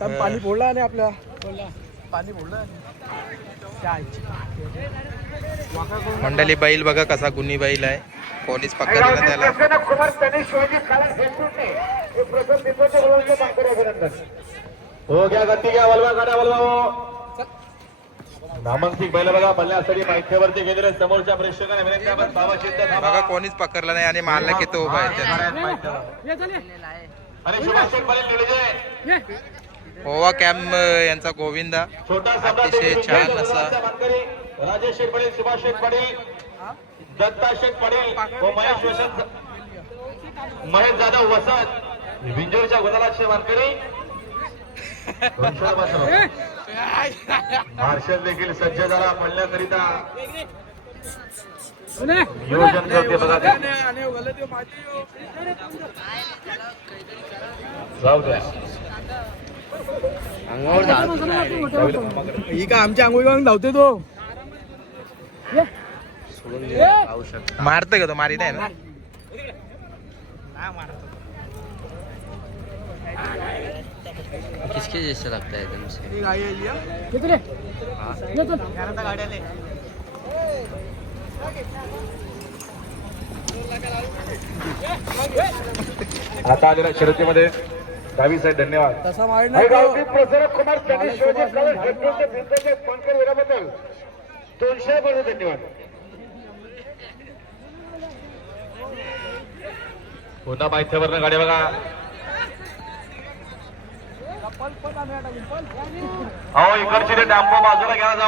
पण पाणी फोडला आणि आपल्या पाणी फोडलं मंडळी बैल बघा कसा गुन्ही बैल आहे कोणीच पकडलं त्याला हे हो घ्या गती घ्या वलवा गाड्या वलवा हो नामांकित बैल बघा बल्ल्यासाठी माहितीवरती गेलेले समोरच्या प्रेक्षकांना विनंती आपण बाबा बघा कोणीच पकडलं नाही आणि मारलं की तो उभा आहे ओवा कॅम्प यांचा गोविंदा. छोटा अतिशय छान असा. राजेश शेठ पाटील सुभाष शेठ पाटील दत्ता शेठ पाटील व महेश वसंत. महेश जाधव वसंत. विंजोरच्या गोदालाचे मानकरी. मार्शल देखील सज्ज झाला म्हणण्याकरिता नियोजन करते बघा ते. जाऊ द्या. ही का आमच्या आंघोळी घालून धावते तो. मारत का तो? मारी. नाही ना किसके जैसे लगता है एकदम से ही. गाडी आता आलेल्या शर्यतीमध्ये दहावी साहेब धन्यवाद. तसा. प्रसारक कुमार होण्याबद्दल दोनशे बरोबर धन्यवाद. पुन्हा बघा. अहो इकडची ते डांबो बाजूला घ्या जाऊ.